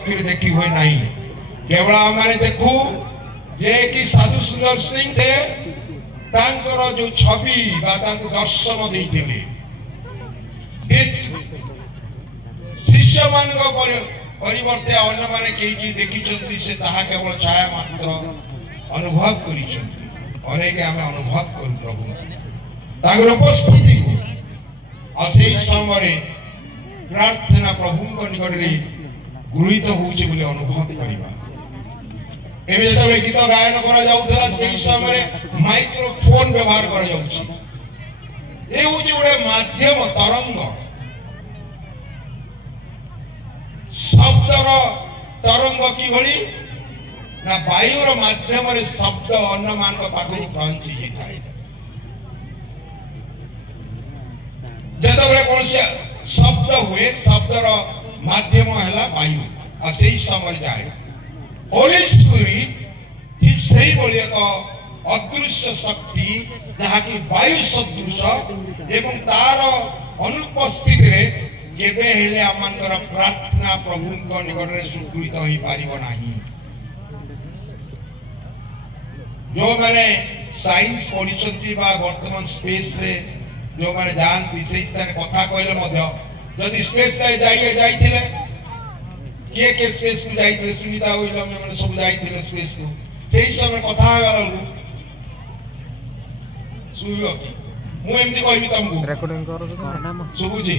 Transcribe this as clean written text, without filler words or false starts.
चक्षुरे देखी हुए नहीं केवल आमाने देखू जे कि साधु सुंदर सिंह से तांकर जो छवि बा तांको दर्शन देइथिले शिष्य मान परिवर्ते अन्य माने केही देखिचंती से ताहा केवल छाया मात्र अनुभव करिसंती अनेक आमे अनुभव करू प्रभु तागर उपस्थिति को असेई समय प्रार्थना प्रभु को निकट रे गृहीत होउचे बोले अनुभव करिबा एबे जतबे गीत गायन करा जाउथला सेही समय माइक्रोफोन व्यवहार करा जाउची ए होउची उडे माध्यम तरंग शब्दर तरंग की भली ना वायुर माध्यम रे शब्द अन्य मान को पाखु पहुंची जाय जतबे कोन से शब्द हुए शब्दर माध्यम हला वायु आ सेही समय जाय होली स्पिरिट ठीक सही बोली एक अदृश्य शक्ति जहाँ की वायु सदृश एवं तार अनुपस्थित रे केबे हेले आमानकर प्रार्थना प्रभु को निकट रे स्वीकृत होई पारिबो नाही जो मैंने साइंस पढ़ी बा वर्तमान स्पेस रे जो मैंने जानती से स्थान कथा कहले मध्य जदि स्पेस रे जाइथिले के स्पेस को जाइथिले सुनीता होइलम माने सब जाइथिले स्पेस को सेही समय कथा हेबालु सुइयो कि मु एमती कहबी तुमको रेकॉर्डिंग करो सुबुजी